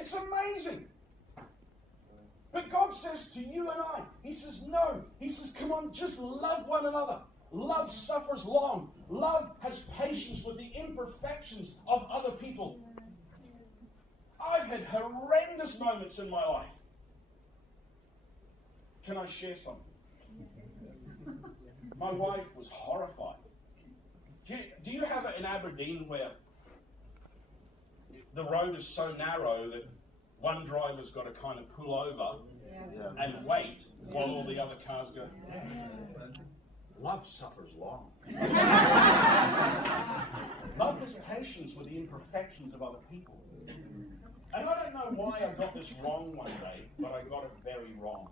It's amazing. But God says to you and I, He says, no. He says, come on, just love one another. Love suffers long. Love has patience with the imperfections of other people. I've had horrendous moments in my life. Can I share something? My wife was horrified. Do you have it in Aberdeen where the road is so narrow that one driver's got to kind of pull over and wait while all the other cars go? Love suffers long. Love has patience with the imperfections of other people. And I don't know why I got this wrong one day, but I got it very wrong.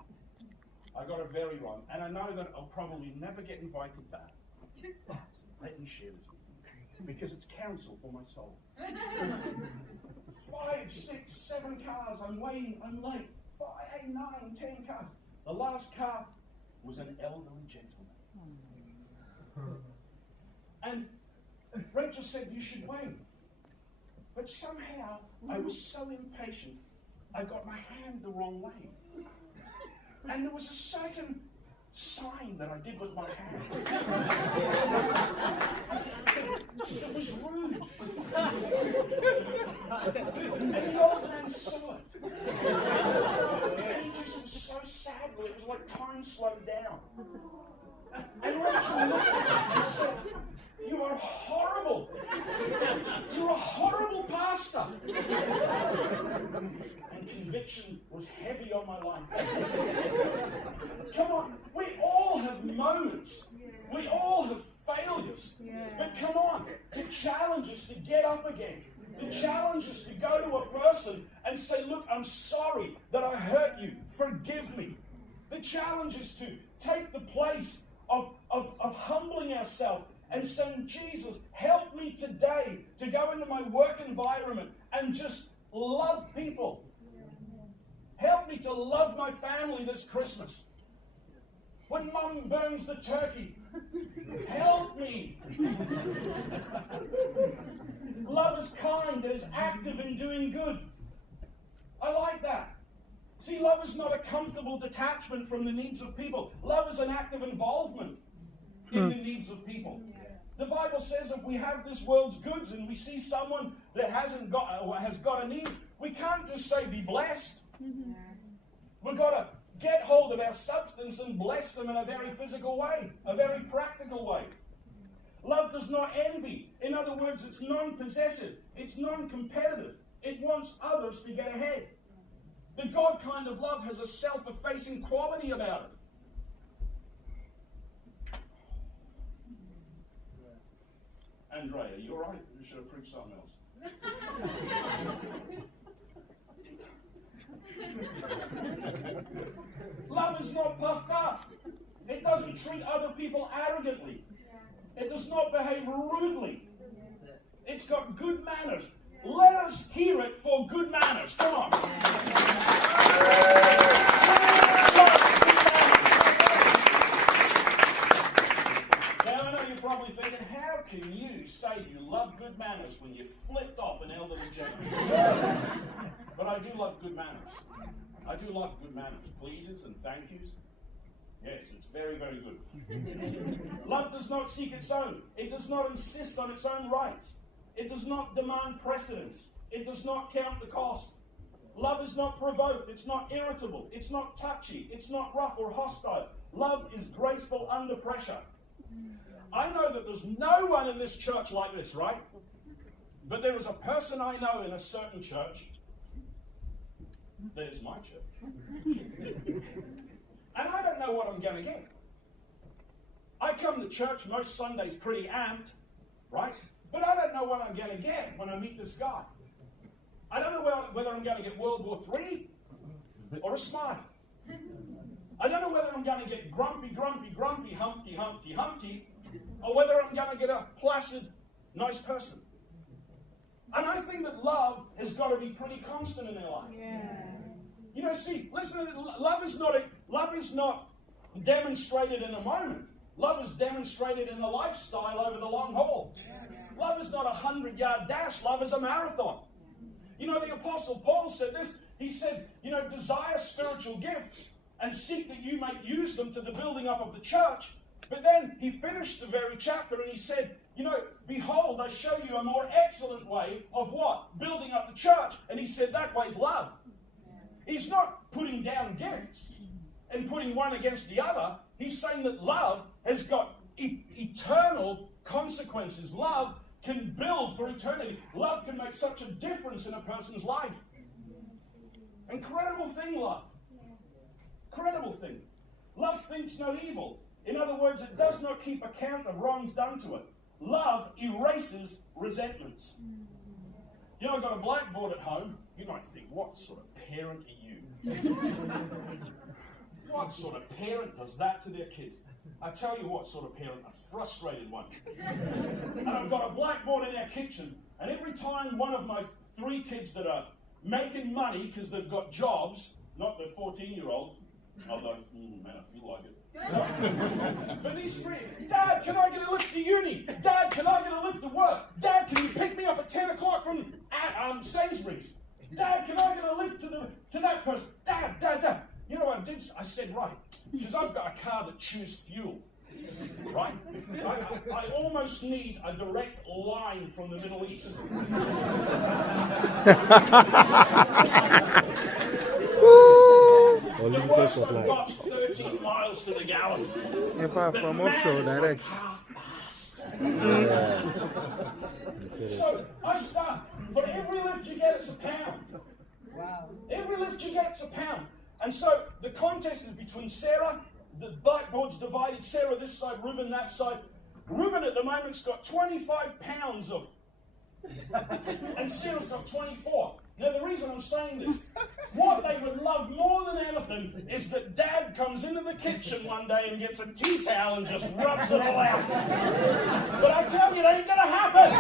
I got it very wrong. And I know that I'll probably never get invited back. But let me share this with you, because it's counsel for my soul. 5, 6, 7 cars, I'm waiting, I'm late. 5, 8, 9, 10 cars. The last car was an elderly gentleman. And Rachel said, you should wait. But somehow, I was so impatient, I got my hand the wrong way. And there was a certain sign that I did with my hand. It was rude. And the old man saw it. And he just was so sad. It was like time slowed down. And Rachel looked at me and said, you are horrible. You're a horrible pastor. And conviction was heavy on my life. Come on, we all have moments. We all have failures. But come on, the challenge is to get up again. The challenge is to go to a person and say, look, I'm sorry that I hurt you. Forgive me. The challenge is to take the place of humbling ourselves and saying, Jesus, help me today to go into my work environment and just love people. Help me to love my family this Christmas. When Mum burns the turkey, help me. Love is kind and is active in doing good. I like that. See, love is not a comfortable detachment from the needs of people. Love is an active involvement in the needs of people. The Bible says if we have this world's goods and we see someone that has got a need, we can't just say, be blessed. We've got to get hold of our substance and bless them in a very physical way, a very practical way. Love does not envy. In other words, it's non-possessive. It's non-competitive. It wants others to get ahead. The God kind of love has a self-effacing quality about it. Andrea, you all right? You should have preached something else. Love is not puffed up. It doesn't treat other people arrogantly. It does not behave rudely. It's got good manners. Let us hear it for good manners. Come on. Now I know you're probably thinking, how can you say you love good manners when you flipped off an elderly gentleman? But I do love good manners. I do love good manners. Pleases and thank yous. Yes, it's very, very good. Love does not seek its own. It does not insist on its own rights. It does not demand precedence. It does not count the cost. Love is not provoked. It's not irritable. It's not touchy. It's not rough or hostile. Love is graceful under pressure. I know that there's no one in this church like this, right? But there is a person I know in a certain church that is my church. And I don't know what I'm going to get. I come to church most Sundays pretty amped, right? But I don't know what I'm going to get when I meet this guy. I don't know whether I'm going to get World War III or a smile. I don't know whether I'm going to get grumpy, grumpy, grumpy, Humpty, Humpty, Humpty, or whether I'm going to get a placid, nice person. And I think that love has got to be pretty constant in their life. Yeah. You know, see, listen, love is not demonstrated in a moment. Love is demonstrated in a lifestyle over the long haul. Love is not a 100-yard dash. Love is a marathon. The Apostle Paul said this. He said, desire spiritual gifts and seek that you may use them to the building up of the church. But then he finished the very chapter and he said, behold, I show you a more excellent way of what? Building up the church. And he said that way is love. He's not putting down gifts and putting one against the other. He's saying that love has got eternal consequences. Love can build for eternity. Love can make such a difference in a person's life. Incredible thing, love. Incredible thing. Love thinks no evil. In other words, it does not keep account of wrongs done to it. Love erases resentments. I've got a blackboard at home. You might think, what sort of parent are you? What sort of parent does that to their kids? I tell you what sort of parent, a frustrated one. And I've got a blackboard in our kitchen, and every time one of my 3 kids that are making money because they've got jobs, not the 14-year-old, although, man, I feel like it. But these 3, Dad, can I get a lift to uni? Dad, can I get a lift to work? Dad, can you pick me up at 10 o'clock from Sainsbury's? Dad, can I get a lift to that person? Dad. You know what I did? I said, right, because I've got a car that chews fuel, right? I almost need a direct line from the Middle East. The worst I've got 13 miles to the gallon. If I'm from offshore, direct. So I start, for every lift you get, it's £1. Wow. Every lift you get, it's £1. And so the contest is between Sarah, the blackboard's divided, Sarah this side, Reuben that side. Reuben at the moment's got 25 pounds of, and Sarah's got 24. Now the reason I'm saying this, what they would love more than anything is that Dad comes into the kitchen one day and gets a tea towel and just rubs it all out. But I tell you, it ain't gonna happen.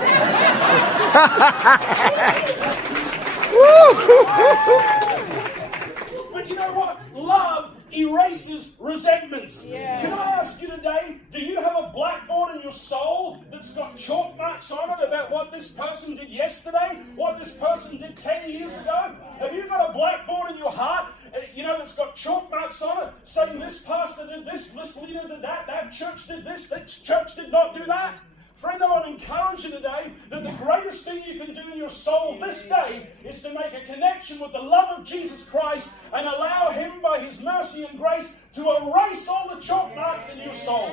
But you know what? Love erases resentments. Yeah. Can I ask you today, do you have a blackboard in your soul that's got chalk marks on it about what this person did yesterday, what this person did 10 years ago? Have you got a blackboard in your heart, that's got chalk marks on it, saying this pastor did this leader did that church did this church did not do that? Friend, I want to encourage you today that the greatest thing you can do in your soul this day is to make a connection with the love of Jesus Christ and allow Him by His mercy and grace to erase all the chalk marks in your soul.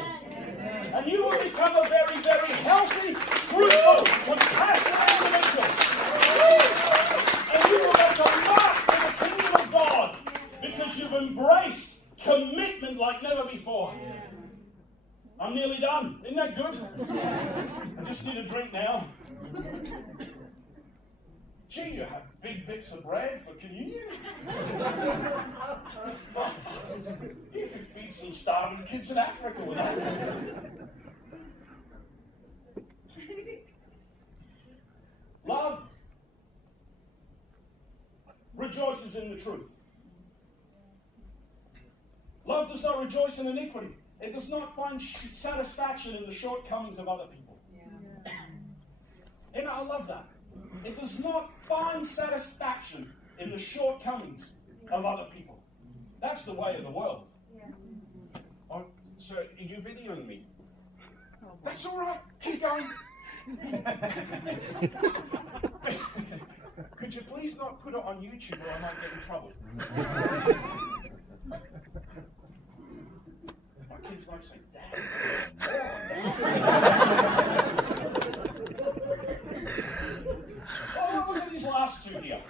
And you will become a very, very healthy, fruitful, compassionate individual. And you will make a mark for the kingdom of God because you've embraced commitment like never before. I'm nearly done. Isn't that good? I just need a drink now. Gee, you have big bits of bread for communion? You could feed some starving kids in Africa with that. Love rejoices in the truth. Love does not rejoice in iniquity. It does not find satisfaction in the shortcomings of other people. Yeah. And I love that. It does not find satisfaction in the shortcomings of other people. That's the way of the world. Yeah. Oh, so, are you videoing me? That's all right. Keep going. Could you please not put it on YouTube or I might get in trouble? Kids might say, Dad. Oh, look at these last 2 here.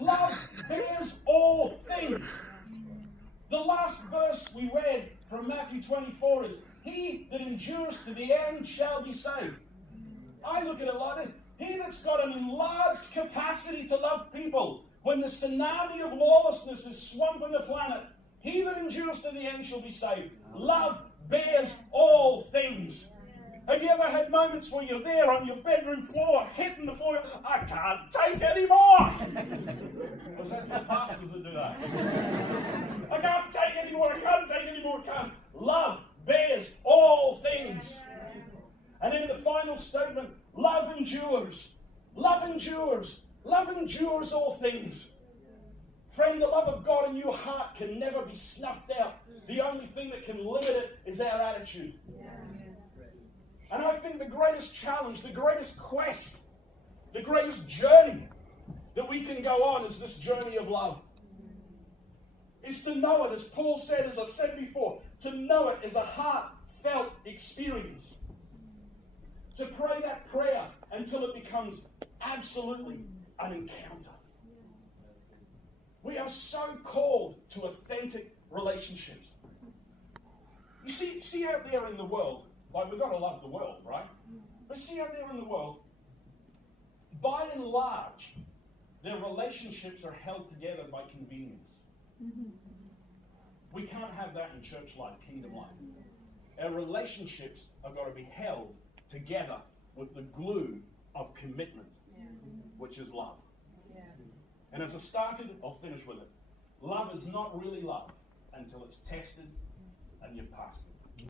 Love bears all things. The last verse we read from Matthew 24 is, he that endures to the end shall be saved. I look at it like this. He that's got an enlarged capacity to love people, when the tsunami of lawlessness is swamping the planet, he that endures to the end shall be saved. Love bears all things. Have you ever had moments where you're there on your bedroom floor, hitting the floor, I can't take any more? Was that just pastors that do that? I can't take any more, I can't take any more, I can't. Love bears all things. And in the final statement, love endures. Love endures. Love endures all things. Friend, the love of God in your heart can never be snuffed out. The only thing that can limit it is our attitude. And I think the greatest challenge, the greatest quest, the greatest journey that we can go on is this journey of love. Is to know it, as Paul said, as I said before, to know it as a heartfelt experience. To pray that prayer until it becomes absolutely an encounter. We are so called to authentic relationships. You see out there in the world, like we've got to love the world, right? But see out there in the world, by and large, their relationships are held together by convenience. We can't have that in church life, kingdom life. Our relationships have got to be held together with the glue of commitment, which is love. And as I started, I'll finish with it. Love is not really love until it's tested and you've passed it.